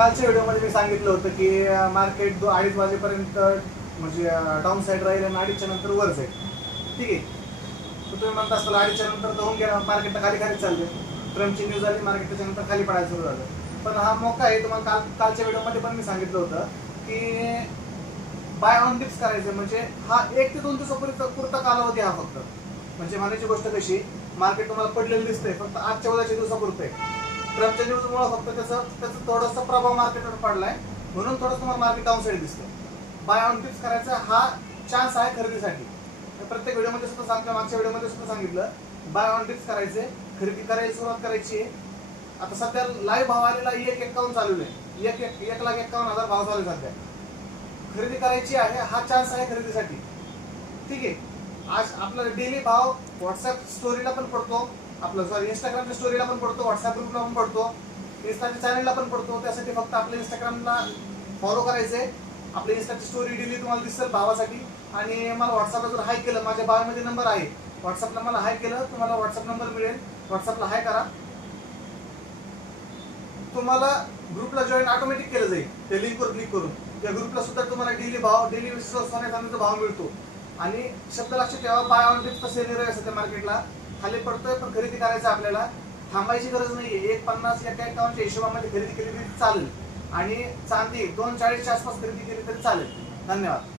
कालच्या व्हिडिओमध्ये मी सांगितलं होतं की मार्केट 2:30 वाजेपर्यंत म्हणजे डाऊन साईड राहील आणि 2:30च्या नंतर वर जाईल. ठीक आहे. तर तुम्ही म्हणता असताल 2:30च्या नंतर तर होऊन गेला, मार्केट खाली खाली चालले. ट्रम्पची न्यूज आली, मार्केट त्याच्यानंतर खाली पडायला सुरू झालं. पण हा मोका आहे. तुम्हाला कालच्या व्हिडिओमध्ये पण मी सांगितलं होतं की बाय ऑन डिप्स करायचं म्हणजे हा 1 ते 2 दिवसापुरता कालावधी हा फक्त. म्हणजे म्हणायची गोष्ट कशी, मार्केट तुम्हाला पडलेलं दिसतंय फक्त आजच्या उद्याच्या दिवसापुरतं आहे. ट्रम्पच्या न्यूजमुळे फक्त त्याचं थोडासा प्रभाव मार्केटवर पडलाय, म्हणून थोडंसं तुम्हाला मार्केट डाऊन साईड दिसतंय. बाय ऑन डिप्स करायचा हा चान्स आहे खरेदीसाठी. प्रत्येक व्हिडिओमध्ये सुद्धा सांगतो, मागच्या व्हिडिओमध्ये सुद्धा सांगितलं, बाय ऑन डिप्स करायचे, खरेदी करायला सुरुवात करायची आहे. आता सध्या लाईव्ह भाव आलेला 1.51 चालू आहे. 1,51,000 भाव चालू आहे सध्या. खरेदी करायची आहे, हा चान्स आहे खरेदीसाठी. ठीक आहे. आज आपला डेली भाव व्हॉट्सअप स्टोरीला पण पडतो, इंस्टाग्रामच्या स्टोरीला पण पडतो, व्हॉट्सअप ग्रुपला पण पडतो, इन्स्टाच्या चॅनलला पण पडतो. त्यासाठी फक्त आपल्या इंस्टाग्रामला फॉलो करायचंय. आपली इंस्टाची स्टोरी डेली तुम्हाला दिसेल भावासाठी. आणि मला व्हॉट्सअपला जर हाय केलं, माझ्या बायोमध्ये नंबर आहे, व्हॉट्सअपला मला हाय केलं, तुम्हाला व्हॉट्सअप नंबर मिळेल. व्हॉट्सअपला हाय करा, तुम्हाला ग्रुपला जॉईन ऑटोमॅटिक केलं जाईल त्या लिंकवर क्लिक करून. त्या ग्रुपला सुद्धा तुम्हाला डेली सोन्याचा भाव मिळतो. आणि शब्द लक्षात ठेवा, बाय ऑन डिप्सचा सेल आहे सध्या मार्केटला. खाली पडतोय पण खरेदी करायचं आपल्याला. थांबायची गरज नाहीये. 1.50 1.51च्या हिशोबामध्ये खरेदी केली तरी चालेल. आणि चांदी 2.40च्या आसपास खरेदी केली तरी चालेल. धन्यवाद.